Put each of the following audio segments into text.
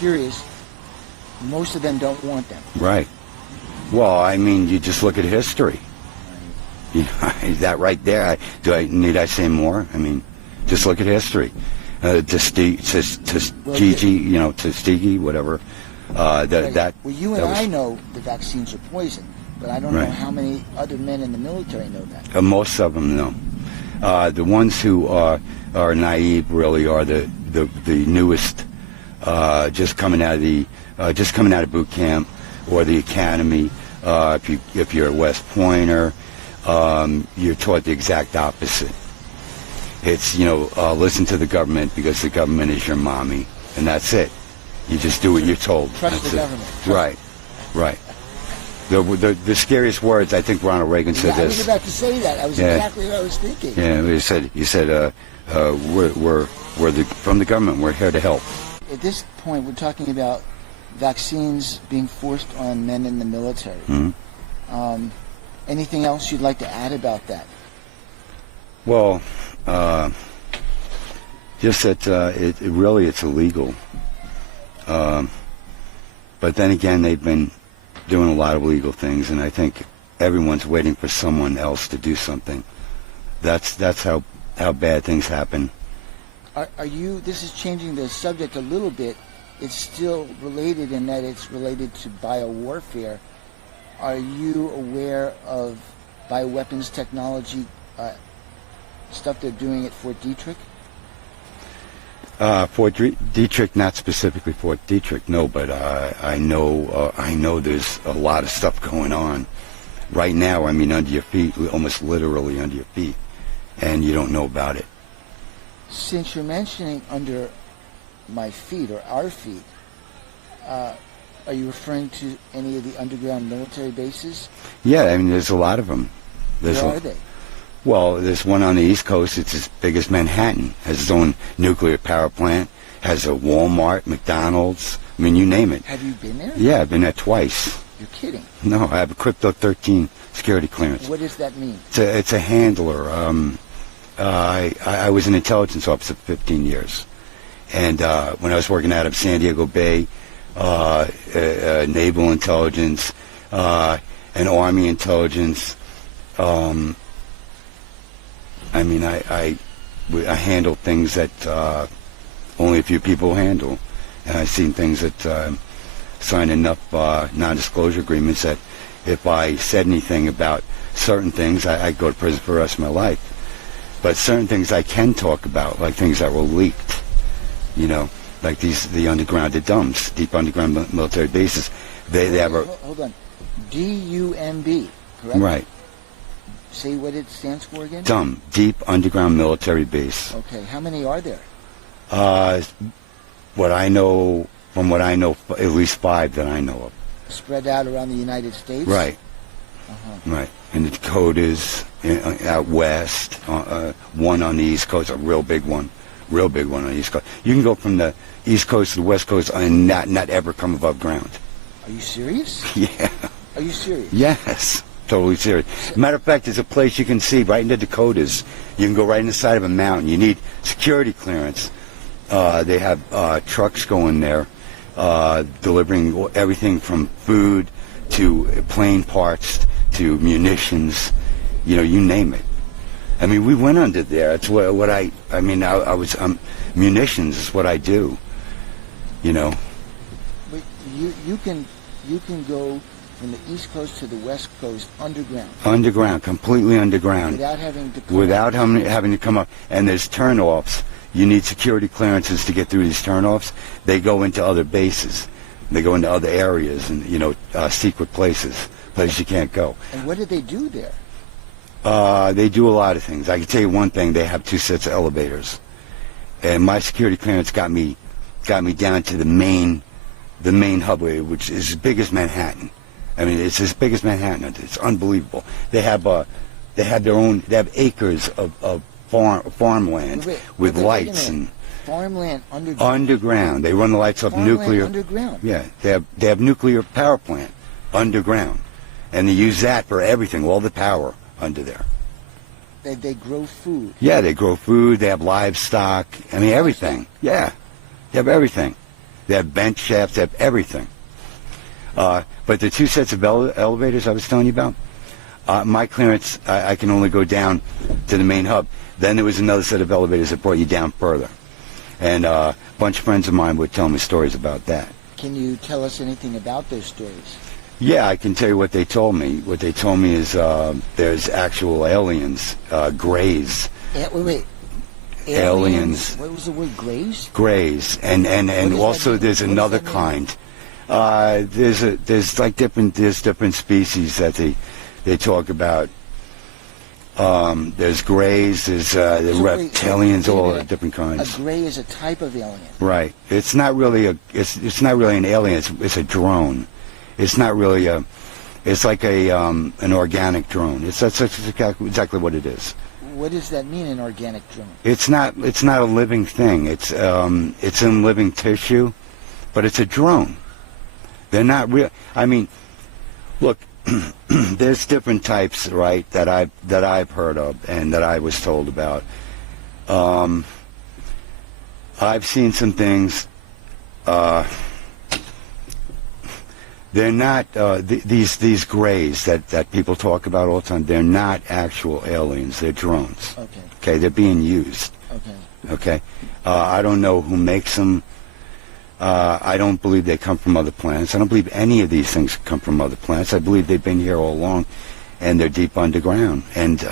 curious. Most of them don't want them. Right. Well, I mean, you just look at history. You know, that right there. Need I say more? I mean, just look at history. Tuskegee, you know, Tuskegee, whatever. Well, you and I know the vaccines are poison, but I don't know how many other men in the military know that. Most of them know. The ones who are naive really are the newest, just coming out of boot camp or the academy. If you're a West Pointer, you're taught the exact opposite. It's, you know, listen to the government because the government is your mommy, and that's it. You just do what you're told. Trust the government. Right, right. The scariest words, I think Ronald Reagan said this. I was about to say that. That was exactly what I was thinking. Yeah, he said, we're from the government. We're here to help. At this point, we're talking about vaccines being forced on men in the military. Mm-hmm. Anything else you'd like to add about that? Well, just that it's illegal. But then again, they've been doing a lot of legal things, and I think everyone's waiting for someone else to do something. That's how bad things happen. Are you? This is changing the subject a little bit. It's still related in that it's related to biowarfare. Are you aware of bioweapons technology stuff they're doing at Fort Detrick? Fort Detrick, not specifically Fort Detrick, no, but I know there's a lot of stuff going on right now. I mean, under your feet, almost literally under your feet, and you don't know about it. Since you're mentioning under my feet or our feet, are you referring to any of the underground military bases? Yeah, I mean, there's a lot of them. Where are they? Well, there's one on the East Coast. It's as big as Manhattan. Has its own nuclear power plant. Has a Walmart, McDonald's. I mean, you name it. Have you been there? Yeah, I've been there twice. You're kidding. No, I have a Crypto 13 security clearance. What does that mean? It's a handler. I was an intelligence officer for 15 years. And when I was working out of San Diego Bay, naval intelligence, and Army intelligence, I mean, I handle things that only a few people handle. And I've seen things that signed enough non-disclosure agreements that if I said anything about certain things, I'd go to prison for the rest of my life. But certain things I can talk about, like things that were leaked, you know, like the underground, the D.U.M.B.S, deep underground military bases. They have a... Hold on. D.U.M.B, correct? Right. Say what it stands for again? D.U.M.B, Deep Underground Military Base. Okay. How many are there? From what I know, at least 5 that I know of. Spread out around the United States? Right. Right. In the Dakotas, out west, one on the East Coast, a real big one on the East Coast. You can go from the East Coast to the West Coast and not ever come above ground. Are you serious? Yeah. Are you serious? Yes. Totally serious. Matter of fact, there's a place you can see right in the Dakotas. You can go right in the side of a mountain. You need security clearance. They have trucks going there, delivering everything from food to plane parts to munitions. You know, you name it. I mean, we went under there. It's munitions is what I do. You know. But you can go from the East Coast to the West Coast underground. Underground, completely underground. Without having to having to come up. And there's turnoffs. You need security clearances to get through these turnoffs. They go into other bases. They go into other areas and, you know, secret places you can't go. And what do they do there? They do a lot of things. I can tell you one thing. They have 2 sets of elevators. And my security clearance got me down to the main hub, which is as big as Manhattan. I mean, it's as big as Manhattan. It's unbelievable. They have acres of farmland with lights and farmland underground. Underground. They run the lights off nuclear. Underground. Yeah, they have nuclear power plant underground, and they use that for everything. All the power under there. They grow food. Yeah, they grow food. They have livestock. I mean, everything. Yeah, they have everything. They have bench shafts. They have everything. But the two sets of elevators I was telling you about, my clearance, I can only go down to the main hub. Then there was another set of elevators that brought you down further. And a bunch of friends of mine would tell me stories about that. Can you tell us anything about those stories? Yeah, I can tell you what they told me. What they told me is there's actual aliens, greys. Wait. Aliens. What was the word, greys? Greys, and also there's another kind. There's different species that they talk about. There's greys, there's reptilians, all different kinds. A gray is a type of alien. Right. It's not really it's not really an alien. It's a drone. It's not really a. It's like an organic drone. That's exactly what it is. What does that mean, an organic drone? It's not a living thing. It's in living tissue, but it's a drone. They're not real. I mean, look, there's different types, right, that I've heard of and that I was told about. I've seen some things. They're not these greys that people talk about all the time. They're not actual aliens. They're drones. Okay. Okay. They're being used. Okay. Okay. I don't know who makes them. I don't believe they come from other planets. I don't believe any of these things come from other planets. I believe they've been here all along, and they're deep underground. And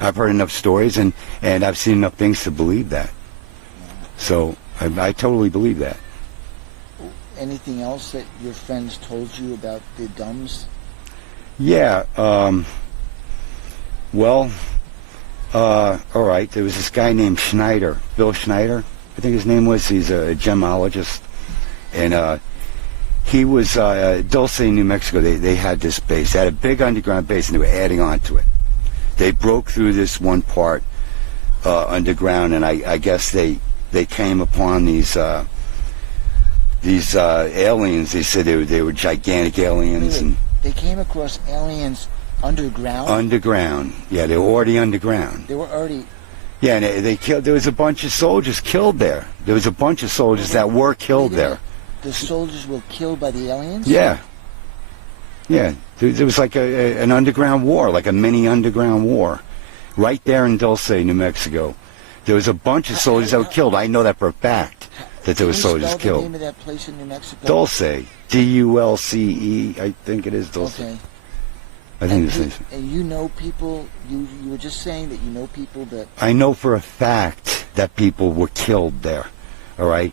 I've heard enough stories, and I've seen enough things to believe that. So I totally believe that. Anything else that your friends told you about the D.U.M.B.S? Yeah. Well, all right. There was this guy named Schneider, Bill Schneider, I think his name was. He's a gemologist. And he was Dulce, New Mexico. They had this base. They had a big underground base, and they were adding on to it. They broke through this one part underground, and I guess they came upon these aliens. They said they were gigantic aliens. Wait. And they came across aliens underground? Underground. Yeah, they were already underground. They were already... Yeah, and they killed. There was a bunch of soldiers killed there. There was a bunch of soldiers that were killed there. The soldiers were killed by the aliens? Yeah. Yeah. There was like an underground war, like a mini underground war, right there in Dulce, New Mexico. There was a bunch of soldiers that were killed. I know that for a fact, that there were soldiers killed. Can you spell the name of that place in New Mexico? Dulce. D.U.L.C.E. I think it is Dulce. Okay. I think it's... And you know people, you were just saying that you know people that... I know for a fact that people were killed there, all right?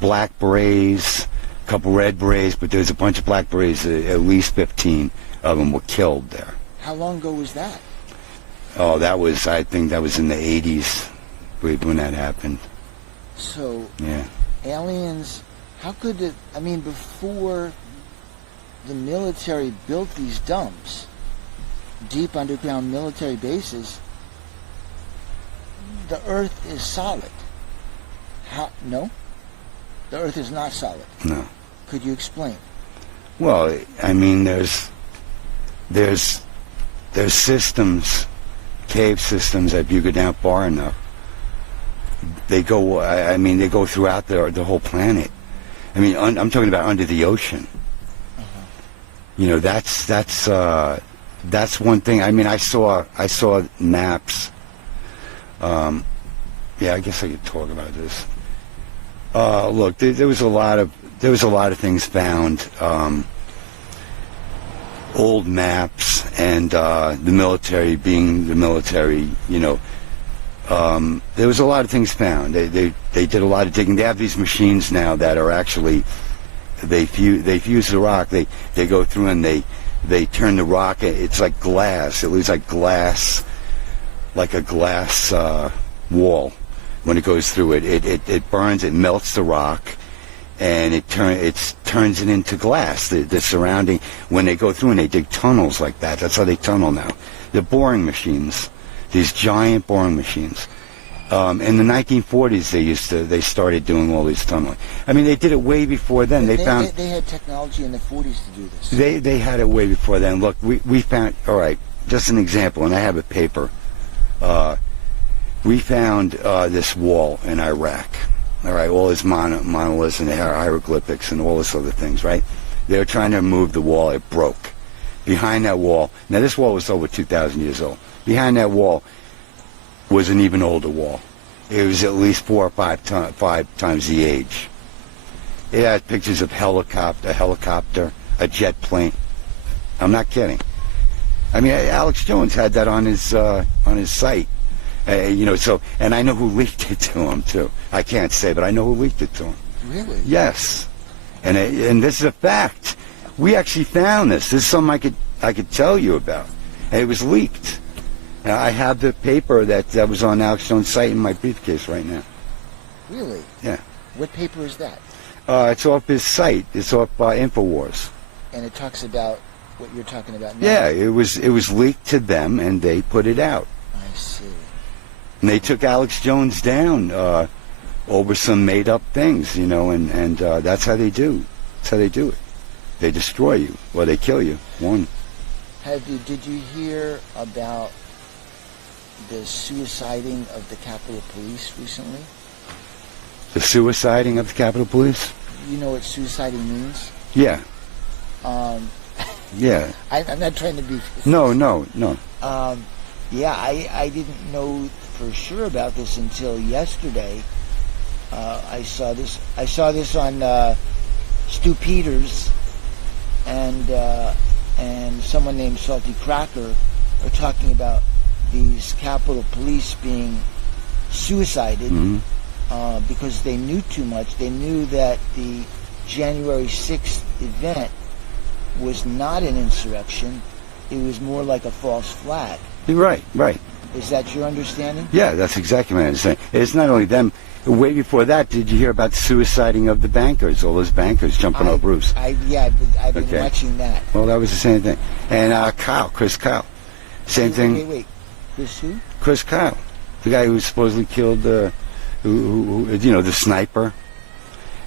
Black berets, a couple red berets, but there's a bunch of black berets, at least 15 of them were killed there. How long ago was that? Oh, I think that was in the 80s when that happened. So, yeah. Aliens, how could it, I mean, before the military built these dumps, deep underground military bases, the Earth is solid. How? No? The Earth is not solid. No. Could you explain? Well, I mean, there's systems, cave systems that if you go down far enough, they go. I mean, they go throughout the whole planet. I mean, I'm talking about under the ocean. Uh-huh. You know, that's one thing. I mean, I saw maps. Yeah, I guess I could talk about this. Look, there was a lot of things found. Old maps, and the military being the military, you know. There was a lot of things found. They did a lot of digging. They have these machines now that are actually they fuse the rock. They go through and they turn the rock. It's like glass. It looks like glass, like a glass wall. When it goes through it, it burns. It melts the rock, and it turns it into glass. The surrounding, when they go through and they dig tunnels like that. That's how they tunnel now. The boring machines. These giant boring machines. In the 1940s, they started doing all these tunneling. I mean, they did it way before then. They had technology in the 40s to do this. They had it way before then. Look, we found, all right, just an example, and I have a paper. We found this wall in Iraq, all right, all his monoliths and the hieroglyphics and all this other things, right? They were trying to move the wall. It broke. Behind that wall, now this wall was over 2,000 years old. Behind that wall was an even older wall. It was at least 4 or 5 times the age. It had pictures of a helicopter, a jet plane. I'm not kidding. I mean, Alex Jones had that on his site. So, and I know who leaked it to him too. I can't say, but I know who leaked it to him. Really? Yes, and this is a fact. We actually found this. This is something I could tell you about. And it was leaked. And I have the paper that was on Alex Jones' site in my briefcase right now. Really? Yeah. What paper is that? It's off his site. It's off InfoWars. And it talks about what you're talking about now? Yeah, it was leaked to them, and they put it out. I see. And they took Alex Jones down over some made-up things, and that's how they do. That's how they do it. They destroy you, or they kill you. One. Did you hear about the suiciding of the Capitol Police recently? The suiciding of the Capitol Police? You know what suiciding means? Yeah. Yeah. I'm not trying to be... No. Yeah, I didn't know for sure about this until yesterday. I saw this on Stu Peters and someone named Salty Cracker are talking about these Capitol Police being suicided because they knew too much. They knew that the January 6th event was not an insurrection. It was more like a false flag. Right. Is that your understanding? Yeah, that's exactly my understanding. It's not only them. Way before that, did you hear about the suiciding of the bankers? All those bankers jumping off roofs. I've been watching that. Well, that was the same thing. And Chris Kyle. Same thing. Wait. Chris who? Chris Kyle. The guy who supposedly killed, the sniper.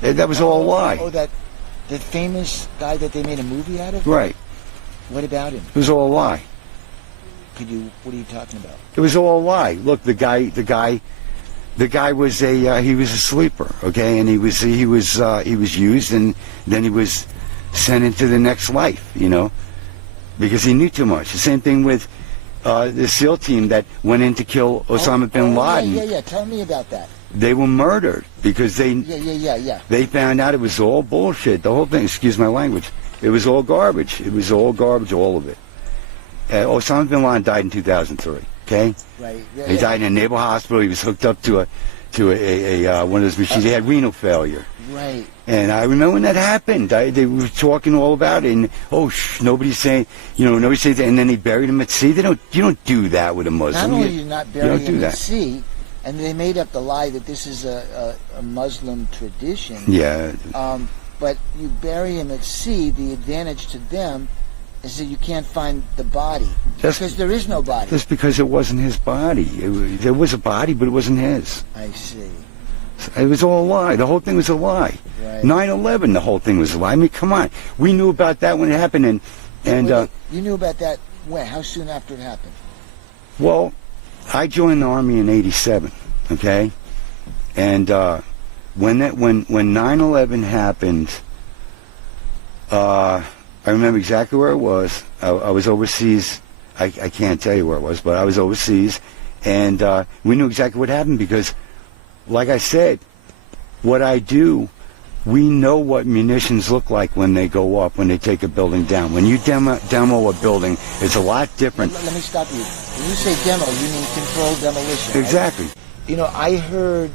That was all a lie. Oh, the famous guy that they made a movie out of? Right. What about him? It was all a lie. What are you talking about? It was all a lie. Look, the guy was he was a sleeper, okay, and he was used, and then he was sent into the next life, because he knew too much. The same thing with the SEAL team that went in to kill Osama bin Laden. Yeah. Tell me about that. They were murdered because they they found out it was all bullshit. The whole thing. Excuse my language. It was all garbage. It was all garbage. All of it. Osama bin Laden died in 2003. Okay. Right. He died in a naval hospital. He was hooked up to a one of those machines. He had renal failure. Right. And I remember when that happened. They were talking all about it, and nobody's saying, nobody's saying that. And then they buried him at sea. You don't do that with a Muslim. Not only you not bury him at that. sea, and they made up the lie that this is a Muslim tradition. Yeah. But you bury him at sea. The advantage to them is that you can't find the body because there is no body. Just because it wasn't his body. There was a body, but it wasn't his. I see. It was all a lie. The whole thing was a lie. Right. 9/11, the whole thing was a lie. I mean, come on. We knew about that when it happened, and you knew about that when? How soon after it happened? Well, I joined the Army in '87. Okay, and when 9/11 happened, I remember exactly where it was. I was overseas. I can't tell you where it was, but I was overseas, and we knew exactly what happened because, like I said, what I do, we know what munitions look like when they go up, when they take a building down. When you demo a building, it's a lot different. Let me stop you. When you say demo, you mean controlled demolition. Exactly. Right? I heard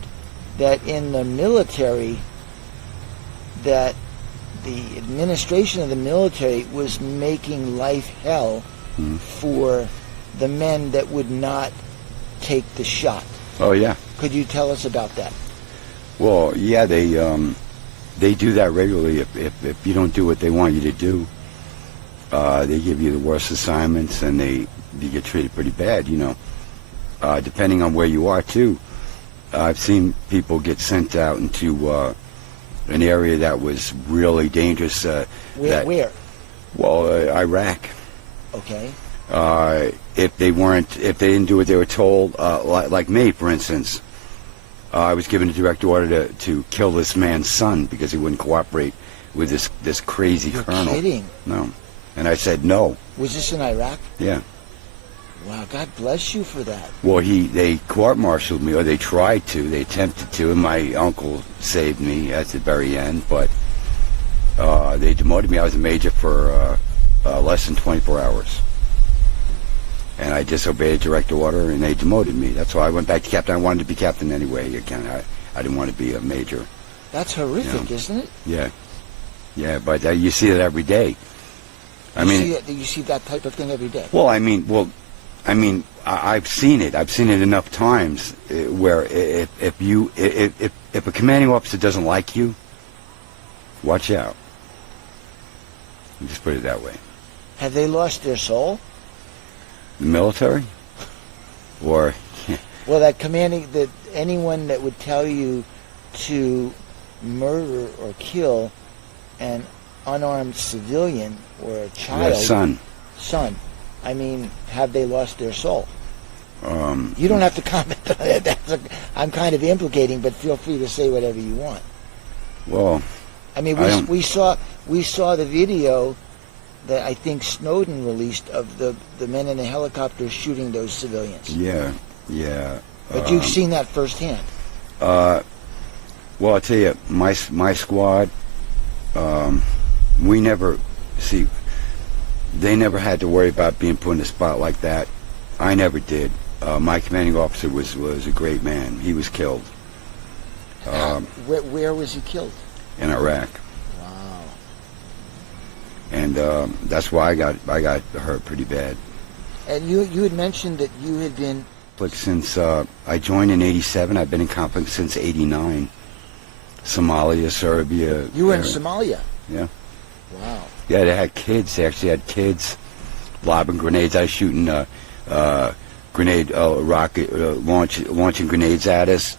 that in the military, that the administration of the military was making life hell for the men that would not take the shot. Oh, yeah. Could you tell us about that? Well, yeah, they do that regularly. If you don't do what they want you to do, they give you the worst assignments, and you get treated pretty bad, depending on where you are, too. I've seen people get sent out into an area that was really dangerous. Where? Well, Iraq. Okay. If they didn't do what they were told, like me, for instance, I was given a direct order to kill this man's son because he wouldn't cooperate with this crazy You're colonel. kidding. No. And I said no. Was this in Iraq? Yeah. Wow, God bless you for that. Well, they court-martialed me, or they tried to. They attempted to, and my uncle saved me at the very end. But they demoted me. I was a major for less than 24 hours. And I disobeyed a direct order, and they demoted me. That's why I went back to captain. I wanted to be captain anyway. Again, I didn't want to be a major. That's horrific, isn't it? Yeah. Yeah, but you see it every day. You see that type of thing every day? Well, I've seen it. I've seen it enough times where if a commanding officer doesn't like you, watch out. Just put it that way. Have they lost their soul? The military, or Well, that anyone that would tell you to murder or kill an unarmed civilian or a child, son. I mean, have they lost their soul? You don't have to comment on it. I'm kind of implicating, but feel free to say whatever you want. Well, I mean, we saw the video that I think Snowden released of the men in the helicopter shooting those civilians. Yeah. But you've seen that firsthand. Well, I'll tell you, my squad, they never had to worry about being put in a spot like that. I never did. My commanding officer was a great man. He was killed. Where was he killed? In Iraq. Wow. And that's why I got hurt pretty bad. And you had mentioned that you had been... But since I joined in '87, I've been in conflict since '89. Somalia, Serbia. You were in Somalia? Yeah. Wow. Yeah, they had kids. They actually had kids lobbing grenades. I was shooting launching grenades at us,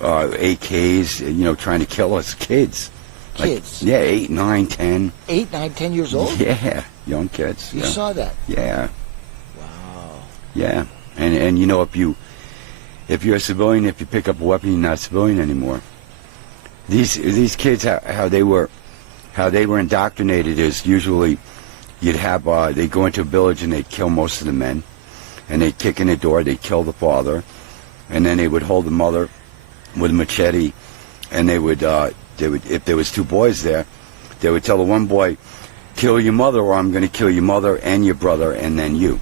AKs, trying to kill us. Kids. Kids? 8, 9, 10. 8, 9, 10 years old? Yeah, young kids. You saw that? Yeah. Wow. Yeah, and if you're a civilian, if you pick up a weapon, you're not a civilian anymore. These kids, how they were indoctrinated is usually you'd have they'd go into a village and they'd kill most of the men, and they'd kick in the door, they'd kill the father, and then they would hold the mother with a machete, and they would if there was 2 boys there, they would tell the one boy, kill your mother or I'm going to kill your mother and your brother and then you.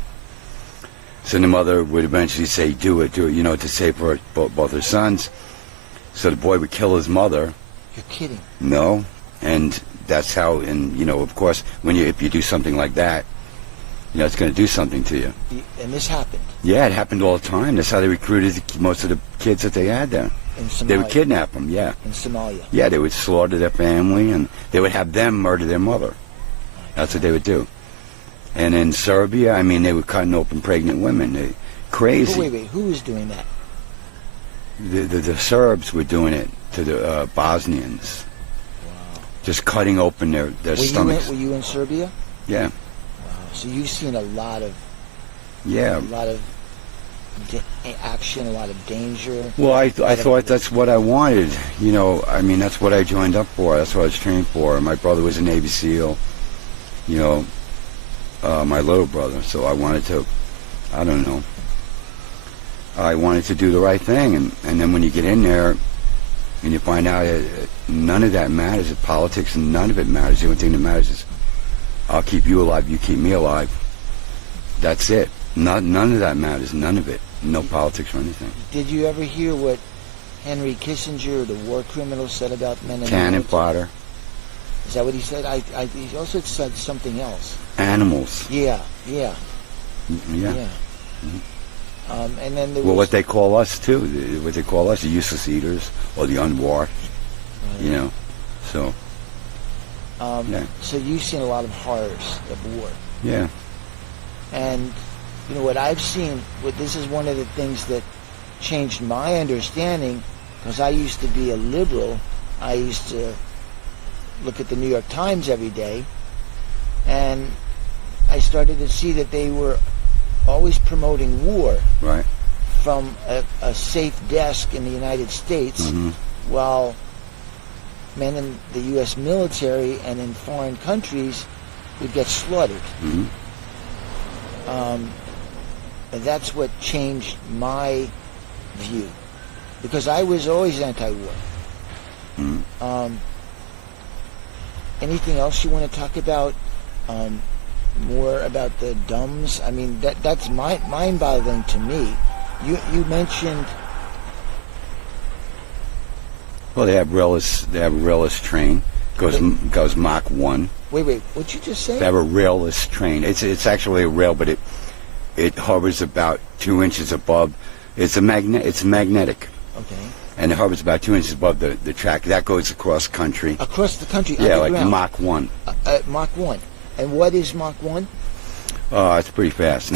So the mother would eventually say, do it, to save both her sons. So the boy would kill his mother. You're kidding. No, and that's how, and of course, if you do something like that, it's going to do something to you. And this happened? Yeah, it happened all the time. That's how they recruited most of the kids that they had there. In Somalia? They would kidnap them, yeah. In Somalia? Yeah, they would slaughter their family, and they would have them murder their mother. That's what they would do. And in Serbia, they were cutting open pregnant women. Crazy. Wait, who was doing that? The Serbs were doing it to the Bosnians. Wow. Just cutting open their stomachs. Were you in Serbia? Yeah. Wow. So you've seen a lot of... Yeah. A lot of action, a lot of danger. Well, I thought that's what I wanted. That's what I joined up for. That's what I was trained for. My brother was a Navy SEAL. My little brother. So I wanted to, I wanted to do the right thing. And then when you get in there and you find out none of that matters, politics, and none of it matters. The only thing that matters is I'll keep you alive, you keep me alive. That's it. None of that matters. None of it. No politics or anything. Did you ever hear what Henry Kissinger, the war criminal, said about men and cannon fodder? Is that what he said? He also said something else. Animals. Yeah. Mm-hmm. And then there was... what they call us too. What they call us, the useless eaters or the unwashed. Right. So. So you've seen a lot of horrors of war. Yeah. And what I've seen, this is one of the things that changed my understanding, because I used to be a liberal. I used to look at the New York Times every day, and I started to see that they were always promoting war. Right. from a safe desk in the United States, Mm-hmm. while men in the U.S. military and in foreign countries would get slaughtered. Mm-hmm. And that's what changed my view, because I was always anti-war. Mm-hmm. Anything else you want to talk about? More about the D.U.M.B.S? I mean, that's mind-boggling to me. You mentioned. Well, they have a railless train. Goes Mach 1. Wait, what'd you just say? They have a railless train. It's actually a rail, but it hovers about 2 inches above. It's magnetic. Okay. And it hovers about 2 inches above the track. That goes across country. Across the country, Yeah, like underground. Mach 1. Mach 1. And what is Mach 1? It's pretty fast.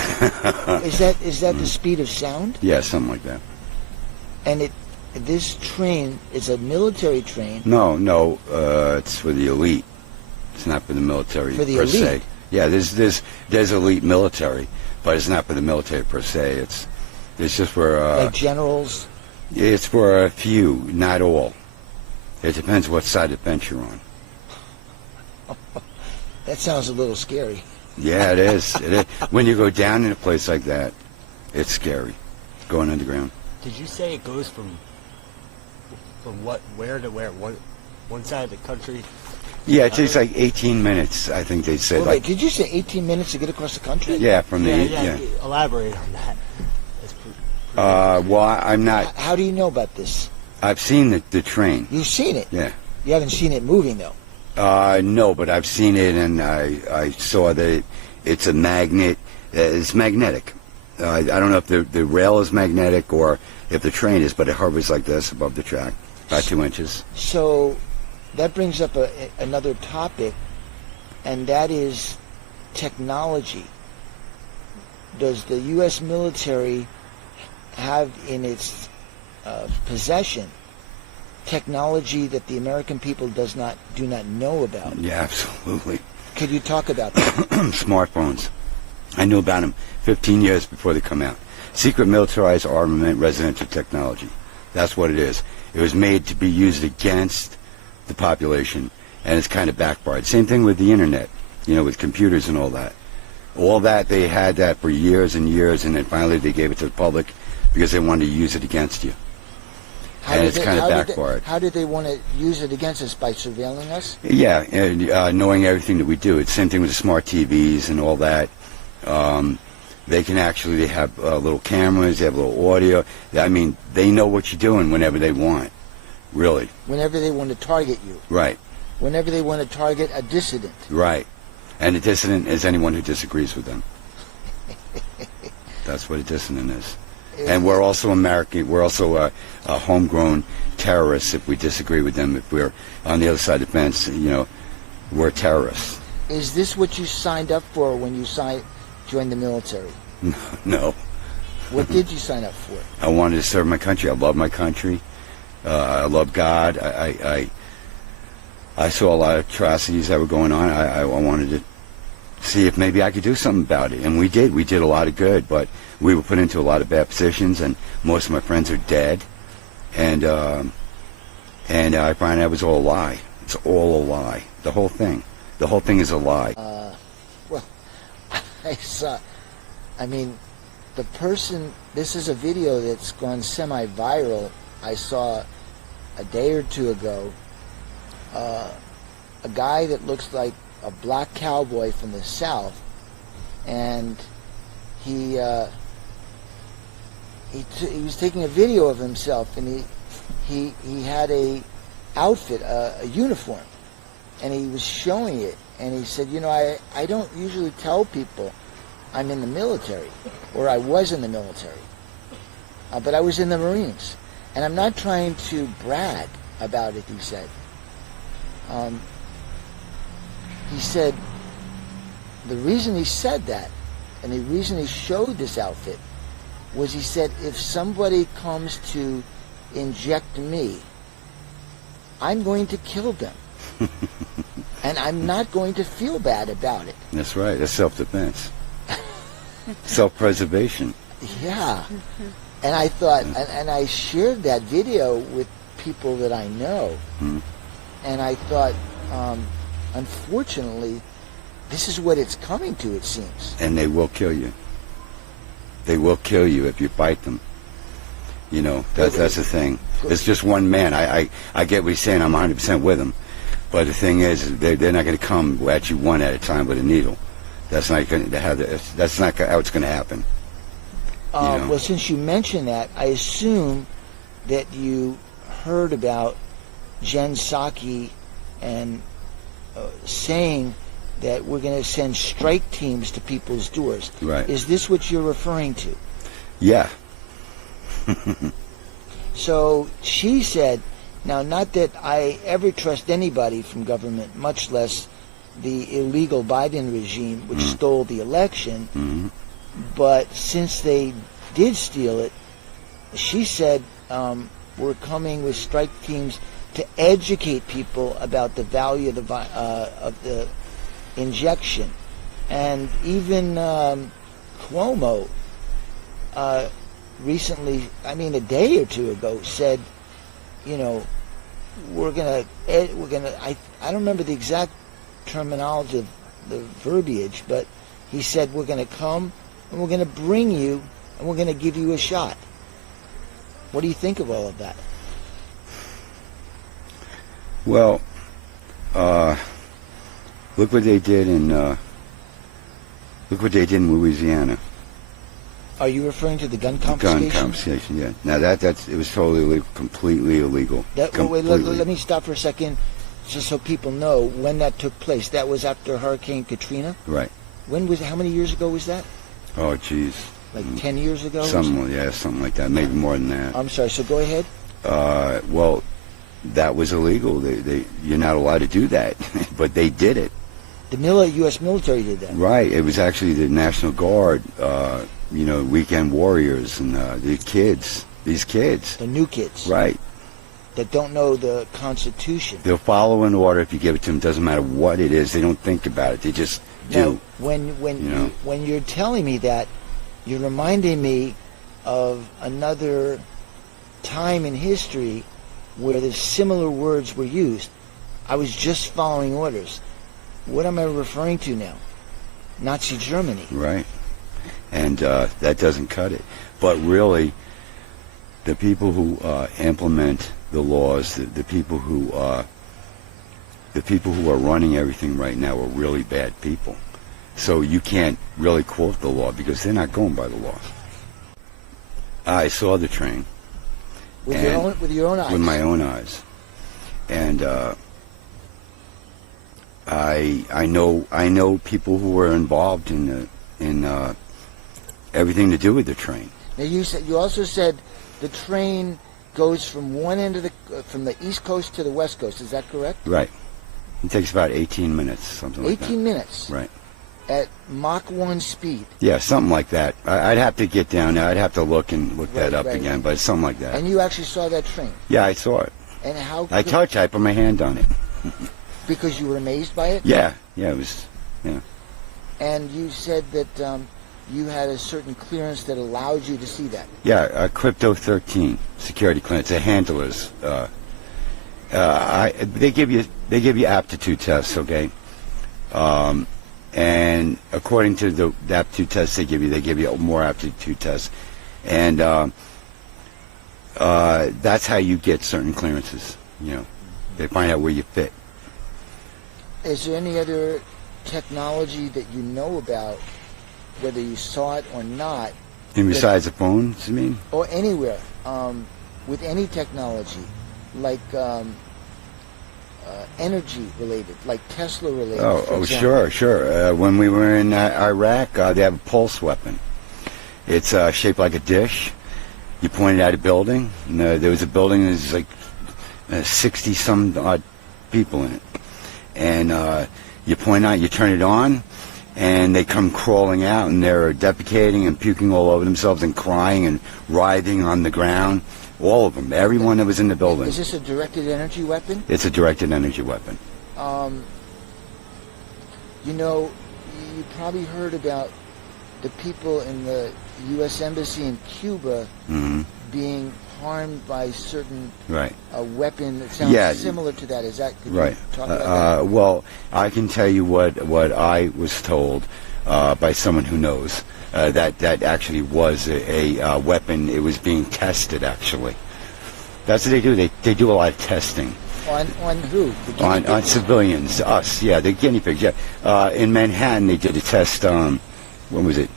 Is that the speed of sound? Yeah, something like that. And this train is a military train. No, it's for the elite. It's not for the military For the per elite? se. Yeah, there's elite military, but it's not for the military per se. It's just for Like generals? it's for a few, not all. It depends what side of the fence you're on. That sounds a little scary. Yeah, it is. It is. When you go down in a place like that, it's scary. Going underground. Did you say it goes from where to where? One side of the country? Yeah, it takes like 18 minutes, I think they say. Wait, did you say 18 minutes to get across the country? Yeah, from the Yeah. Elaborate on that. That's well, I'm not. How do you know about this? I've seen the train. You've seen it. Yeah. You haven't seen it moving, though. No, but I've seen it, and I saw that it's a magnet. It's magnetic. I don't know if the rail is magnetic or if the train is, but it hovers like this above the track, about 2 inches. So that brings up another topic, and that is technology. Does the U.S. military have in its possession technology that the American people do not know about? Yeah, absolutely. Could you talk about that? Smartphones. I knew about them 15 years before they come out. Secret militarized armament residential technology. That's what it is. It was made to be used against the population, and it's kind of backfired. Same thing with the internet, with computers and all that. All that, they had that for years and years, and then finally they gave it to the public because they wanted to use it against you. And it's kind of backfired. How did they want to use it against us? By surveilling us? Yeah, and knowing everything that we do. It's the same thing with the smart TVs and all that. They can actually have little cameras, they have little audio. I mean, they know what you're doing whenever they want, really. Whenever they want to target you. Right. Whenever they want to target a dissident. Right. And a dissident is anyone who disagrees with them. That's what a dissident is. And we're also American. We're also homegrown terrorists if we disagree with them. If we're on the other side of the fence, we're terrorists. Is this what you signed up for when you joined the military? No. What did you sign up for? I wanted to serve my country. I love my country. I love God. I saw a lot of atrocities that were going on. I wanted to see if maybe I could do something about it. And we did. We did a lot of good, but we were put into a lot of bad positions, and most of my friends are dead. And I find out it was all a lie. It's all a lie. The whole thing. The whole thing is a lie. Well, this is a video that's gone semi-viral. I saw a day or two ago a guy that looks like a black cowboy from the South, and he was taking a video of himself, and he had a outfit, a uniform, and he was showing it, and he said, I don't usually tell people I'm in the military, or I was in the military, but I was in the Marines, and I'm not trying to brag about it, he said. He said the reason he said that, and the reason he showed this outfit, was he said, if somebody comes to inject me, I'm going to kill them. And I'm not going to feel bad about it. That's right. That's self-defense. Self-preservation. Yeah. And I thought, and I shared that video with people that I know, and I thought, unfortunately, this is what it's coming to, it seems. And they will kill you. They will kill you if you fight them. You know, that's the thing. It's just one man. I get what he's saying. I'm 100% with him. But the thing is, they're not going to come at you one at a time with a needle. That's not going to have. That's not how it's going to happen. You know? Well, since you mentioned that, I assume that you heard about Jen Psaki and saying that we're going to send strike teams to people's doors. Right. Is this what you're referring to? Yeah. So she said, now not that I ever trust anybody from government, much less the illegal Biden regime, which stole the election, but since they did steal it, she said, we're coming with strike teams to educate people about the value of the injection. And even Cuomo recently, I mean a day or two ago, said, you know, we're gonna I don't remember the exact terminology of the verbiage, but he said we're gonna come and we're gonna bring you and we're gonna give you a shot. What do you think of all of that? Well, look what they did in Louisiana. Are you referring to the gun The confiscation? gun confiscation, yeah. Now that's it was totally illegal, completely illegal. Wait, let me stop for a second, just so people know when that took place. That was after Hurricane Katrina. Right. When was? How many years ago was that? Oh, geez. Like 10 years ago? Something like that. Maybe more than that. I'm sorry. So go ahead. Well, that was illegal. You're not allowed to do that, but they did it. The U.S. military did that. Right. It was actually the National Guard. You know, weekend warriors and these kids. The new kids. Right. That don't know the Constitution. They'll follow an order if you give it to them. Doesn't matter what it is. They don't think about it. They just do. Now, when you're telling me that, you're reminding me of another time in history where the similar words were used. I was just following orders. What am I referring to now? Nazi Germany. Right. And that doesn't cut it. But really, the people who implement the laws, the people who are running everything right now are really bad people. So you can't really quote the law because they're not going by the law. I saw the train. With your own eyes? With my own eyes. And I know people who were involved in everything to do with the train. Now you also said the train goes from one end of from the East Coast to the West Coast. Is that correct? Right. It takes about 18 minutes, something like that. 18 minutes. Right. At Mach 1 speed. Yeah, something like that. I'd have to get down there. I'd have to look that up again, but it's something like that. And you actually saw that train? Yeah, I saw it. And how? I put my hand on it. Because you were amazed by it? Yeah, it was, yeah. And you said that you had a certain clearance that allowed you to see that? Yeah, Crypto 13 security clearance. The handlers. They give you aptitude tests, okay? And according to the aptitude tests they give you more aptitude tests, and that's how you get certain clearances. You know, they find out where you fit. Is there any other technology that you know about, whether you saw it or not? And besides the phones, you mean? Or anywhere, with any technology, like energy related, like Tesla related. Oh, sure. When we were in Iraq, they have a pulse weapon. It's shaped like a dish. You point it at a building. And, there was a building. There's like 60 some odd people in it, and you point out, you turn it on, and they come crawling out, and they're defecating and puking all over themselves and crying and writhing on the ground. All of them, everyone that was in the building. Is this a directed energy weapon? It's a directed energy weapon. You know, you probably heard about the people in the U.S. Embassy in Cuba Hmm. being harmed by certain Right. weapon that sounds Yeah. similar to that. Is that could you Right. talk about Well, I can tell you what I was told by someone who knows that actually was a weapon. It was being tested, actually. That's what they do. They do a lot of testing. that? On who? The guinea On pigs? civilians, us, yeah, the guinea pigs, yeah. In Manhattan, they did a test. When was it?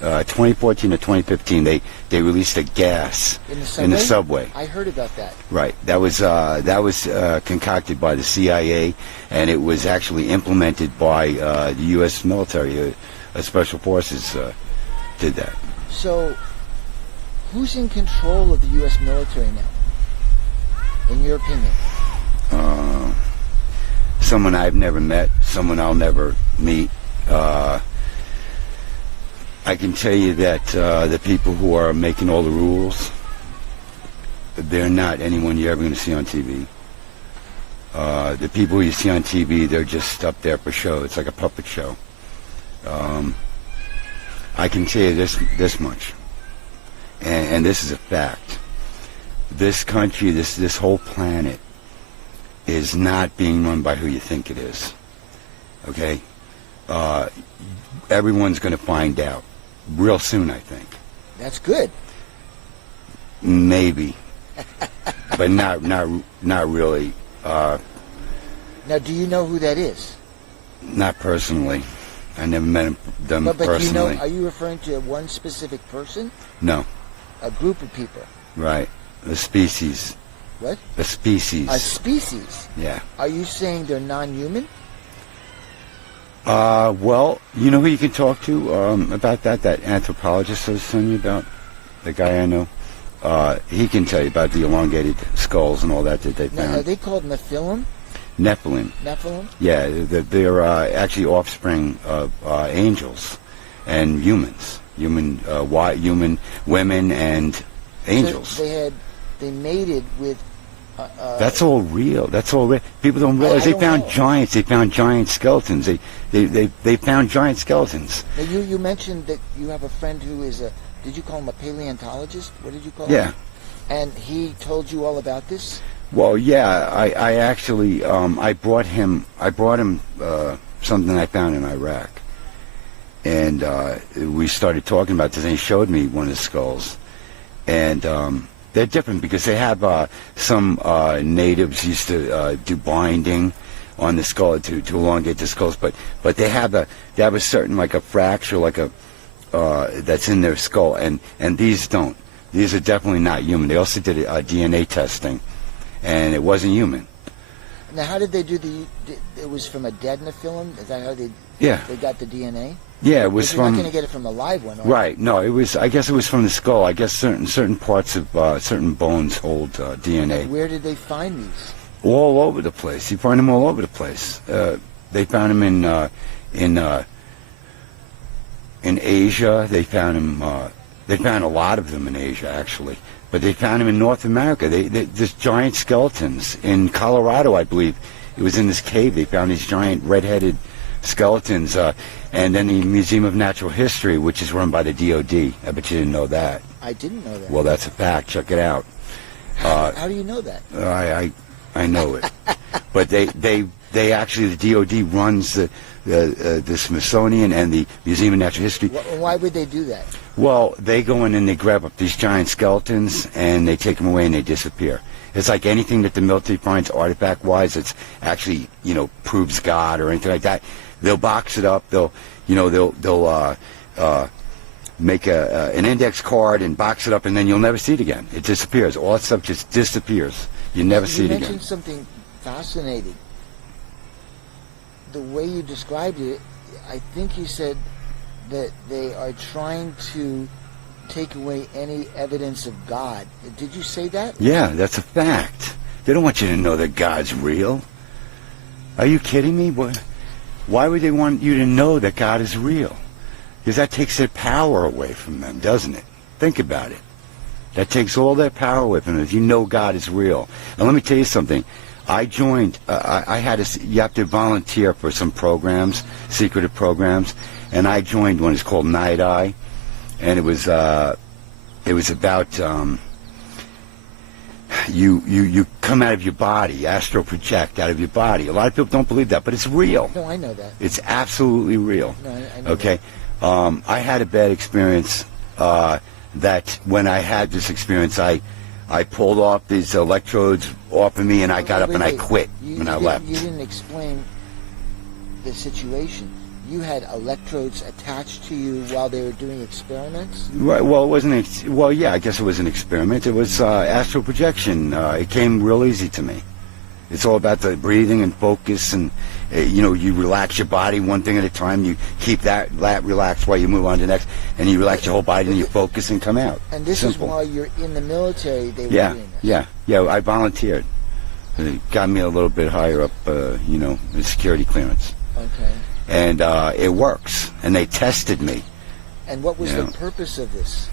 2014 or 2015. They released a gas In the subway? subway. I heard about that. Right. That was concocted by the CIA, and it was actually implemented by the U.S. military. Special forces did that. So, who's in control of the U.S. military now, in your opinion? Someone I've never met, someone I'll never meet. I can tell you that the people who are making all the rules, they're not anyone you're ever going to see on TV. The people you see on TV, they're just up there for show. It's like a puppet show. I can tell you this much, and this is a fact. This country, this whole planet, is not being run by who you think it is. Okay? Everyone's going to find out real soon, I think. That's good. Maybe, but not really. Now, do you know who that is? Not personally. I never met them But personally. you know, are you referring to one specific person? No. A group of people? Right. The species. What? The species. A species? Yeah. Are you saying they're non-human? Well, you know who you can talk to about that? That anthropologist I was telling you about? The guy I know? He can tell you about the elongated skulls and all that they Now, are found. they called Nephilim? Nephilim. Nephilim? Yeah, they're actually offspring of angels and humans. Human women and angels. So they mated with... That's all real. That's all real. People don't realize I they don't found know. giants. They found giant skeletons. They found giant skeletons. Now, you mentioned that you have a friend who is a... Did you call him a paleontologist? What did you call Yeah. him? And he told you all about this? Well, yeah. I actually I brought him something I found in Iraq, and we started talking about this. And he showed me one of the skulls, and they're different because they have some natives used to do binding on the skull to elongate the skulls, but they have a certain, like a fracture, like a that's in their skull, and these don't. These are definitely not human. They also did DNA testing, and it wasn't human. Now, how did they do it was from a dead Nephilim? Is that how they got the DNA? Yeah, it was You're not from... going to get it from a live one, are you? Right. No, it was. I guess it was from the skull. I guess certain parts of certain bones hold DNA. Where did they find these? All over the place. You find them all over the place. They found them in Asia. They found them. They found a lot of them in Asia, actually. But they found them in North America. There's giant skeletons in Colorado, I believe. It was in this cave. They found these giant red-headed skeletons. And then the Museum of Natural History, which is run by the D.O.D. I bet you didn't know that. I didn't know that. Well, that's a fact. Check it out. How do you know that? I know it. But they actually, the D.O.D. runs the Smithsonian and the Museum of Natural History. Why would they do that? Well, they go in and they grab up these giant skeletons and they take them away and they disappear. It's like anything that the military finds artifact-wise, it's actually, proves God or anything like that. They'll box it up. They'll make an index card and box it up, and then you'll never see it again. It disappears. All that stuff just disappears. You never see it again. You mentioned something fascinating. The way you described it, I think you said that they are trying to take away any evidence of God. Did you say that? Yeah, that's a fact. They don't want you to know that God's real. Are you kidding me? Why would they want you to know that God is real? Because that takes their power away from them, doesn't it? Think about it. That takes all their power away from them if you know God is real. And let me tell you something. I joined. I had you have to volunteer for some programs, secretive programs, and I joined one. It's called Night Eye, and it was about you come out of your body, astral project out of your body. A lot of people don't believe that, but it's real. No, I know that. It's absolutely real. No, I know Okay, I had a bad experience. That when I had this experience, I pulled off these electrodes off of me, and I got up and I quit when I left. You didn't explain the situation. You had electrodes attached to you while they were doing experiments? Right, well, it wasn't. Well, yeah, I guess it was an experiment. It was astral projection. It came real easy to me. It's all about the breathing and focus, and you relax your body one thing at a time. You keep that relaxed while you move on to the next, and you relax your whole body, and you focus and come out. And this Simple. is while you're in the military. They were doing this. Yeah. I volunteered. It got me a little bit higher up, the security clearance. Okay. And it works. And they tested me. And what was the purpose of this?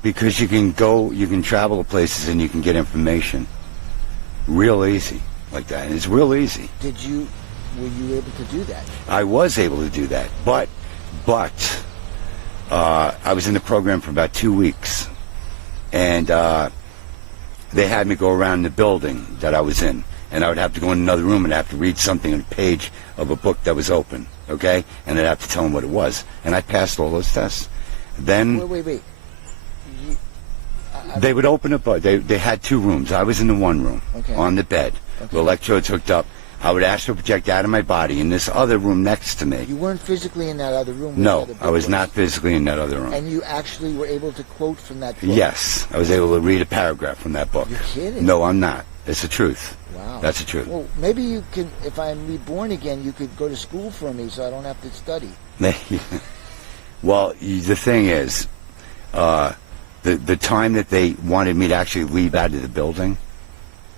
Because you can travel to places and you can get information. Real easy, like that. And it's real easy. Were you able to do that? I was able to do that, but I was in the program for about 2 weeks, and they had me go around the building that I was in, and I would have to go in another room and have to read something on a page of a book that was open, okay? And I'd have to tell them what it was, and I passed all those tests. Then Wait. They would open up. They had 2 rooms. I was in the one room, on the bed, with electrodes hooked up. I would astral project out of my body in this other room next to me. You weren't physically in that other room? No, I was not physically in that other room. And you actually were able to quote from that book? Yes, I was able to read a paragraph from that book. You're kidding? No, I'm not. It's the truth. Wow. That's the truth. Well, maybe you can, if I'm reborn again, you could go to school for me so I don't have to study. Well, the thing is, the time that they wanted me to actually leave out of the building,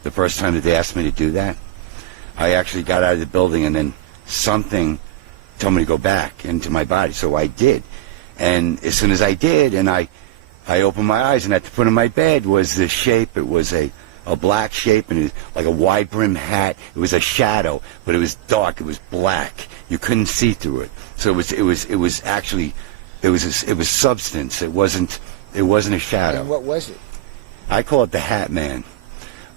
the first time that they asked me to do that, I actually got out of the building, and then something told me to go back into my body, so I did. And as soon as I did, and I opened my eyes, and at the foot of my bed was this shape. It was a black shape, and it was like a wide brim hat. It was a shadow, but it was dark. It was black. You couldn't see through it. So it was actually substance. It wasn't a shadow. And what was it? I call it the Hat Man,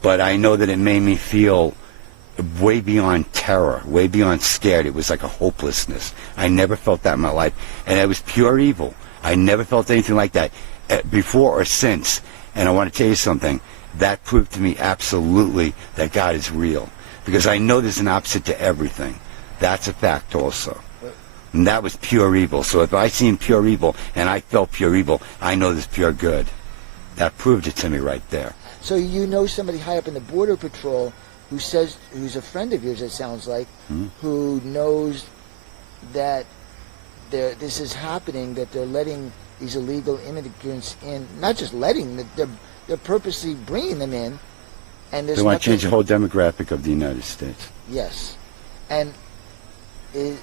but I know that it made me feel way beyond terror, way beyond scared. It was like a hopelessness. I never felt that in my life, and it was pure evil. I never felt anything like that before or since. And I want to tell you something. That proved to me absolutely that God is real, because I know there's an opposite to everything. That's a fact also. And that was pure evil. So if I seen pure evil and I felt pure evil, I know there's pure good. That proved it to me right there. So you know somebody high up in the Border Patrol who's a friend of yours, it sounds like, who knows that this is happening, that they're letting these illegal immigrants in, not just letting, they're purposely bringing them in. And they want to change the whole demographic of the United States. Yes. And is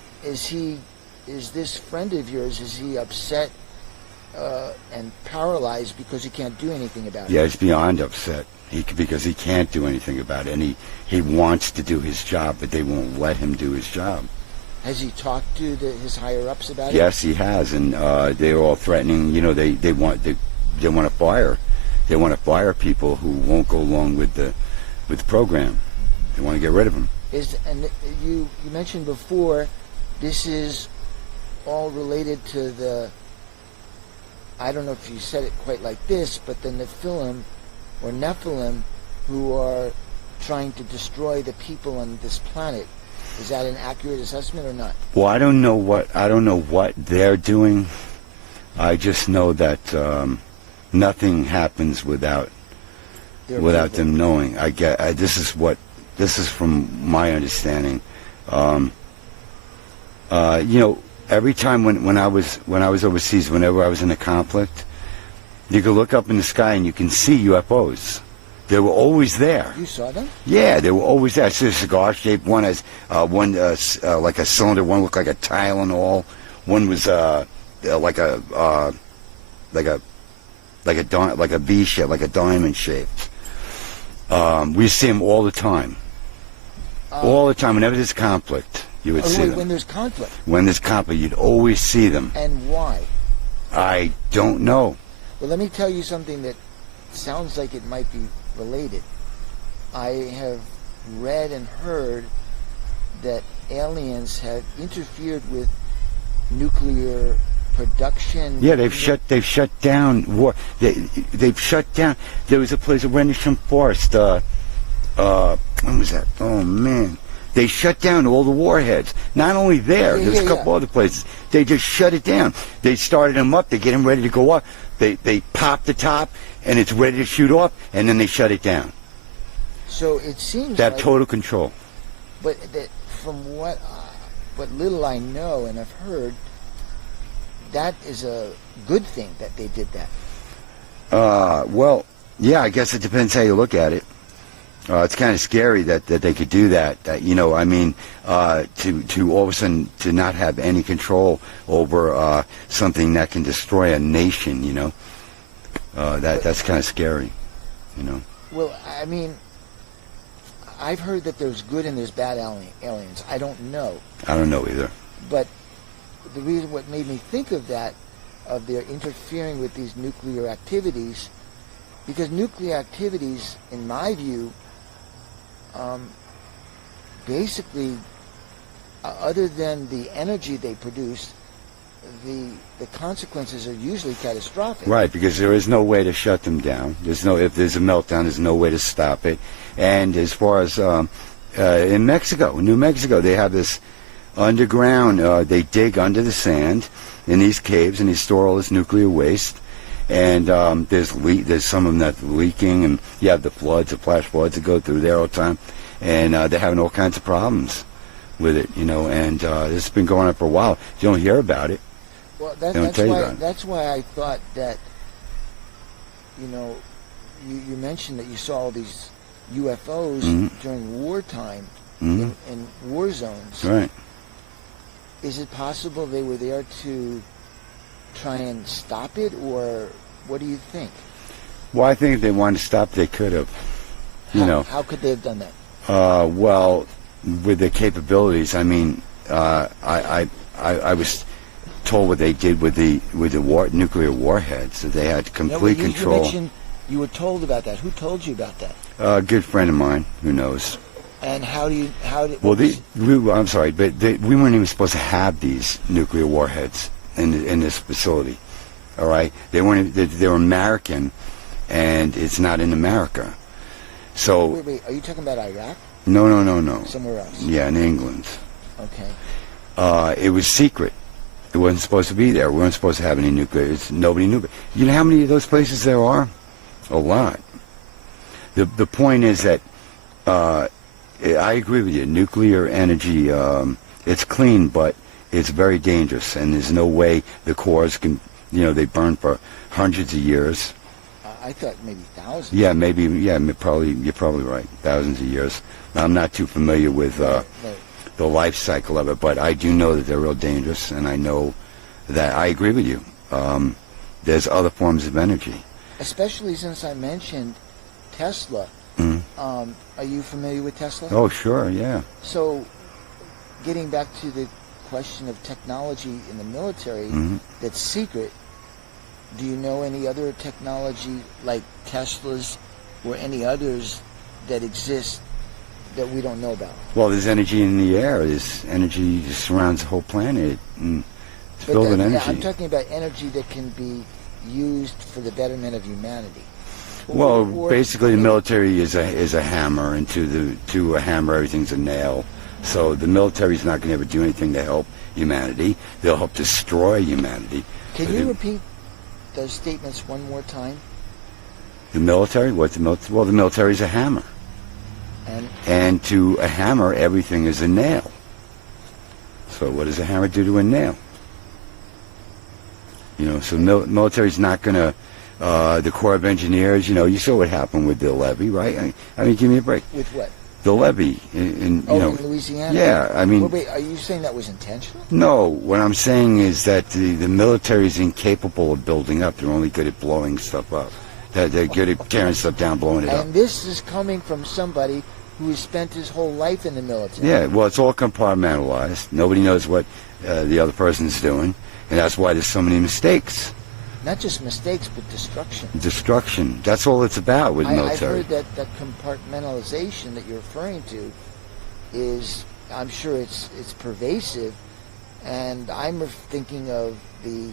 this friend of yours, is he upset and paralyzed because he can't do anything about it? Yeah, he's beyond upset. Because he can't do anything about it, and he wants to do his job, but they won't let him do his job. Has he talked to his higher ups about it? Yes, he has, and they're all threatening. They want to fire. They want to fire people who won't go along with the program. They want to get rid of them. And you mentioned before, this is all related to the, I don't know if you said it quite like this, but the Nephilim or Nephilim who are trying to destroy the people on this planet. Is that an accurate assessment or not? Well, I don't know what they're doing. I just know that nothing happens without them knowing. This is from my understanding. Every time when I was overseas, whenever I was in a conflict, you could look up in the sky and you can see UFOs. They were always there. You saw them? Yeah, they were always there. I see a cigar-shaped one has like a cylinder. One looked like a Tylenol. One was like a V shape, like a diamond shaped. We see them all the time. All the time. Whenever there's conflict, you would see them. When there's conflict. When there's conflict, you'd always see them. And why? I don't know. Well, let me tell you something that sounds like it might be related. I have read and heard that aliens have interfered with nuclear production. Yeah, they've shut down war. They've shut down. There was a place, a Rendlesham Forest. When was that? Oh man, they shut down all the warheads. Not only there, there's a couple other places. They just shut it down. They started them up. They get them ready to go up. They pop the top, and it's ready to shoot off, and then they shut it down. So it seems that like, total control. But that from what little I know and have heard, that is a good thing that they did that. Well, yeah, I guess it depends how you look at it. It's kind of scary that they could do that. I mean, to all of a sudden to not have any control over something that can destroy a nation. That's kind of scary. Well, I mean, I've heard that there's good and there's bad aliens. I don't know. I don't know either. But the reason what made me think of that, of their interfering with these nuclear activities, because nuclear activities, in my view, basically, other than the energy they produce, the consequences are usually catastrophic. Right, because there is no way to shut them down. If there's a meltdown, there's no way to stop it. And as far as in Mexico, New Mexico, they have this underground. They dig under the sand in these caves, and they store all this nuclear waste. And there's some of them that's leaking, and you have the flash floods that go through there all the time, and they're having all kinds of problems with it, And this has been going on for a while. You don't hear about it. Well, that's why I thought that, you mentioned that you saw all these UFOs during wartime in war zones. Right. Is it possible they were there to try and stop it, or what do you think? Well, I think if they wanted to stop, they could have. How could they have done that? Well, with their capabilities, I mean, I was told what they did with the nuclear warheads, that they had complete control. You mentioned you were told about that. Who told you about that? A good friend of mine who knows. And I'm sorry, but we weren't even supposed to have these nuclear warheads in this facility. All right, they were American, and it's not in America. So wait, are you talking about Iraq? No. Somewhere else. Yeah, in England. Okay. It was secret. It wasn't supposed to be there. We weren't supposed to have any nuclear. Nobody knew. You know how many of those places there are? A lot. The point is that I agree with you. Nuclear energy, it's clean, but it's very dangerous, and there's no way the cores can, they burn for hundreds of years. I thought maybe thousands. Yeah, you're probably right. Thousands of years. I'm not too familiar with the life cycle of it, but I do know that they're real dangerous, and I know that I agree with you. There's other forms of energy. Especially since I mentioned Tesla. Are you familiar with Tesla? Oh, sure, yeah. So, getting back to the question of technology in the military that's secret, do you know any other technology like Tesla's or any others that exist that we don't know about? Well, there's energy in the air. There's energy that surrounds the whole planet. And it's filled with energy. Yeah, I'm talking about energy that can be used for the betterment of humanity. Well, basically, the military is a hammer, and to a hammer, everything's a nail. So the military is not going to ever do anything to help humanity. They'll help destroy humanity. Can you repeat those statements one more time? The military? What's the military? Well, the military is a hammer. And to a hammer, everything is a nail. So what does a hammer do to a nail? So military's not going to, the Corps of Engineers, you saw what happened with the levee, right? I mean, give me a break. With what? The levee in Louisiana? Yeah, I mean... Well, wait, are you saying that was intentional? No, what I'm saying is that the military is incapable of building up. They're only good at blowing stuff up. They're good at tearing stuff down, blowing it up. And this is coming from somebody who has spent his whole life in the military. Yeah, well, it's all compartmentalized. Nobody knows what the other person's doing, and that's why there's so many mistakes. Not just mistakes, but destruction. Destruction. That's all it's about with military. I've heard that compartmentalization that you're referring to is, I'm sure it's pervasive, and I'm thinking of the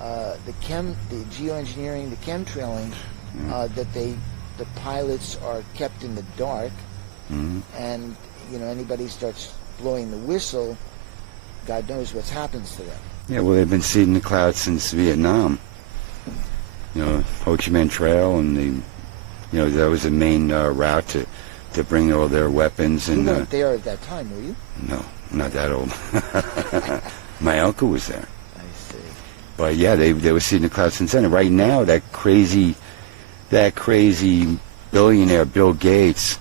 geoengineering, the chemtrailing, that the pilots are kept in the dark, and anybody starts blowing the whistle, God knows what happens to them. Yeah, well, they've been seeding the clouds since Vietnam. Ho Chi Minh Trail, and that was the main route to bring all their weapons. And you weren't there at that time, were you? No, not that old. My uncle was there. I see. But yeah, they were seeding the clouds since then. And right now, that crazy billionaire Bill Gates,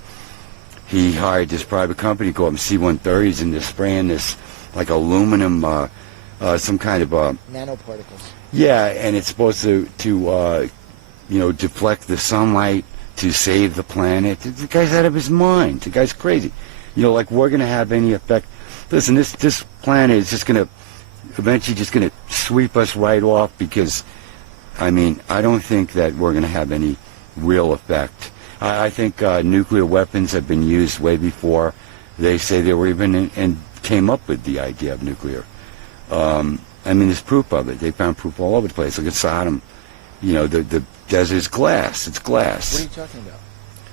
he hired this private company called C-130s, and they're spraying this like aluminum, some kind of nanoparticles. Yeah, and it's supposed to deflect the sunlight to save the planet. The guy's out of his mind. The guy's crazy. Like we're going to have any effect. Listen, this planet is just going to eventually sweep us right off, because, I don't think that we're going to have any real effect. I think nuclear weapons have been used way before they say they were even and came up with the idea of nuclear. There's proof of it. They found proof all over the place. Look at Sodom. The desert's glass. It's glass. What are you talking about?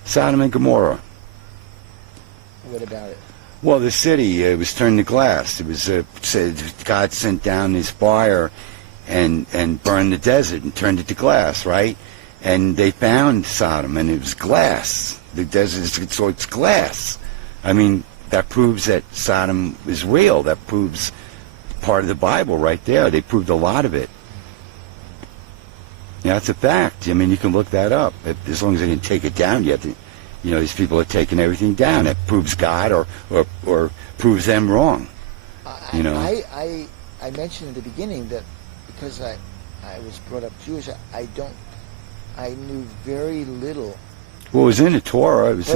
Sodom and Gomorrah. What about it? Well, the city, it was turned to glass. It was said God sent down this fire and burned the desert and turned it to glass, right? And they found Sodom, and it was glass. The desert, so it's glass. That proves that Sodom is real. That proves part of the Bible right there. They proved a lot of it. It's a fact. You can look that up. As long as they didn't take it down yet. These people are taking everything down. That proves God or proves them wrong. I mentioned in the beginning that because I was brought up Jewish, I knew very little. Well, it was in the Torah. It was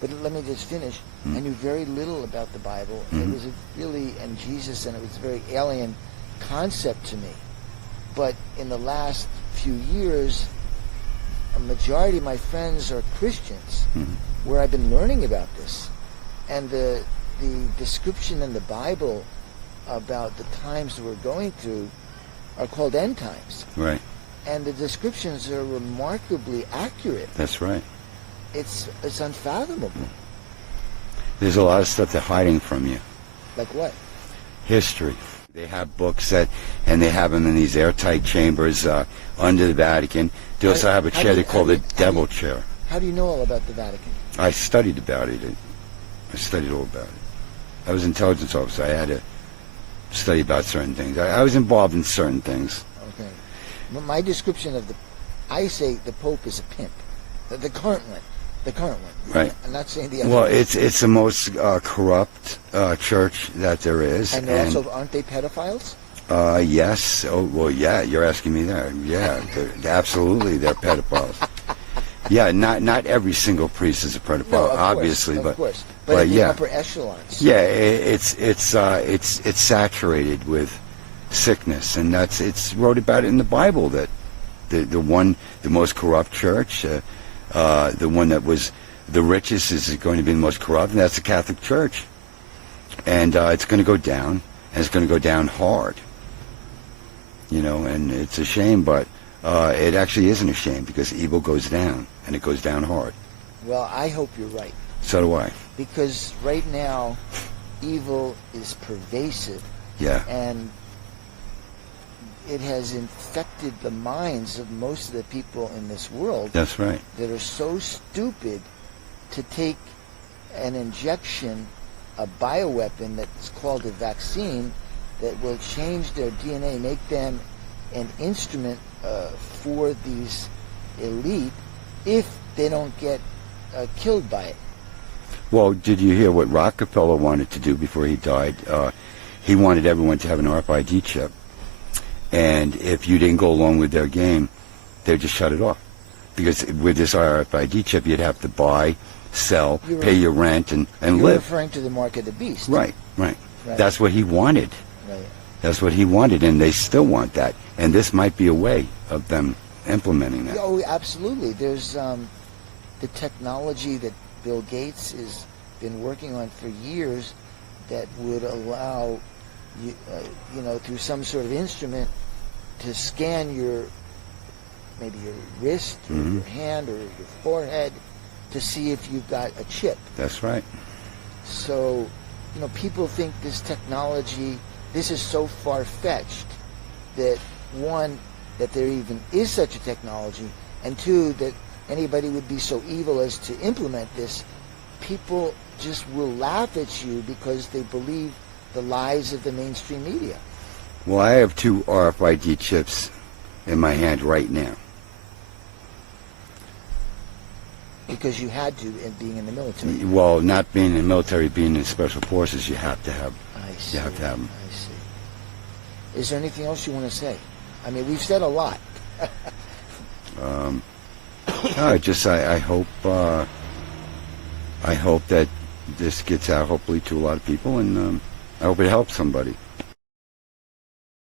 But let me just finish. I knew very little about the Bible. It was and Jesus, and it was a very alien concept to me. But in the last few years, a majority of my friends are Christians, where I've been learning about this. And the description in the Bible about the times that we're going through are called end times. Right. And the descriptions are remarkably accurate. That's right. It's unfathomable. There's a lot of stuff they're hiding from you. Like what? History. They have books and they have them in these airtight chambers under the Vatican. They also have a chair they call the Devil Chair. How do you know all about the Vatican? I studied about it. I studied all about it. I was an intelligence officer. I had to study about certain things. I was involved in certain things. Okay. My description of I say the Pope is a pimp. The current one. The current one. Right. I'm not saying the other. Well, it's the most corrupt church that there is. And also, aren't they pedophiles? Yes. Oh, well, yeah. You're asking me that. Yeah. Absolutely, they're pedophiles. Yeah. Not every single priest is a pedophile, No, obviously, of but course. But in the yeah. upper echelons. Yeah. It's saturated with sickness, and it's wrote about it in the Bible that the most corrupt church. The one that was the richest is going to be the most corrupt, and that's the Catholic Church. And it's going to go down, and it's going to go down hard. And it's a shame, but it actually isn't a shame, because evil goes down, and it goes down hard. Well, I hope you're right. So do I. Because right now, evil is pervasive. Yeah. And it has infected the minds of most of the people in this world. That's right. That are so stupid to take an injection, a bioweapon that's called a vaccine, that will change their DNA, make them an instrument for these elite, if they don't get killed by it. Well, did you hear what Rockefeller wanted to do before he died? He wanted everyone to have an RFID chip. And if you didn't go along with their game, they'd just shut it off. Because with this RFID chip, you'd have to buy sell, You're pay your rent, and You're live. referring to the mark of the beast. Right. Right. That's what he wanted. Right. That's what he wanted, and they still want that. And this might be a way of them implementing that. Oh, absolutely. There's the technology that Bill Gates has been working on for years that would allow you, through some sort of instrument to scan maybe your wrist or your hand or your forehead to see if you've got a chip. That's right. So, people think this technology, this is so far-fetched that, one, that there even is such a technology, and two, that anybody would be so evil as to implement this. People just will laugh at you because they believe the lies of the mainstream media. Well, I have 2 RFID chips in my hand right now. Because you had to, in being in the military. Well, not being in the military, being in special forces, you have to have. I see. You have to have them. I see. Is there anything else you want to say? I mean, we've said a lot. I hope that this gets out, hopefully, to a lot of people, and I hope it helps somebody.